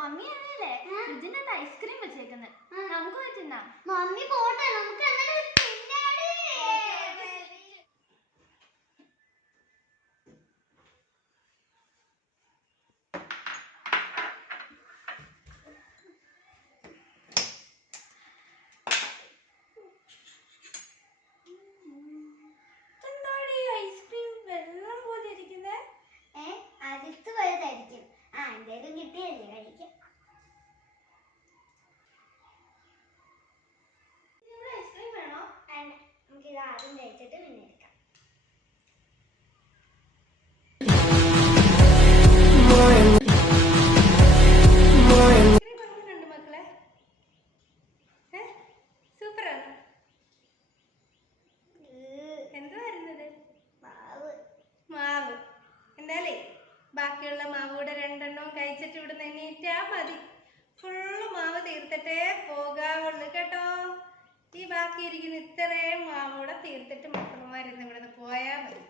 മമ്മിയാണല്ലേ ഫ്രിഡ്ജിനകത്ത് ice cream വെച്ചേക്കുന്നത്. നമുക്ക് പറ്റുന്ന മമ്മി പോട്ടെ, നമുക്ക് അങ്ങനെ ഐസ്ക്രീം വെള്ളം പോലെ ഇരിക്കുന്നേ. അടുത്ത് പോയതായിരിക്കും. എന്തേലും കിട്ടിയല്ലേ കഴിക്കാം. ഐസ്ക്രീം വേണോ? നമുക്ക് ഇത് ആദ്യം കഴിച്ചിട്ട് പിന്നെ എടുക്കാം. മക്കളെ സൂപ്പറാണ്. എന്താ വരുന്നത്? മാവ്. എന്തായാലേ ബാക്കിയുള്ള മാവ് കൂടെ 2 എണ്ണവും കഴിച്ചിട്ട് ഇവിടെ എണീറ്റാ മതി. ഫുള്ള് മാവ് തീർത്തിട്ടേ പോകാവുള്ളൂ കേട്ടോ. ഈ ബാക്കി ഇരിക്കുന്ന ഇത്രയും മാവ് കൂടെ തീർത്തിട്ട് മക്കളുമാരുന്ന് ഇവിടെ നിന്ന് പോയാൽ മതി.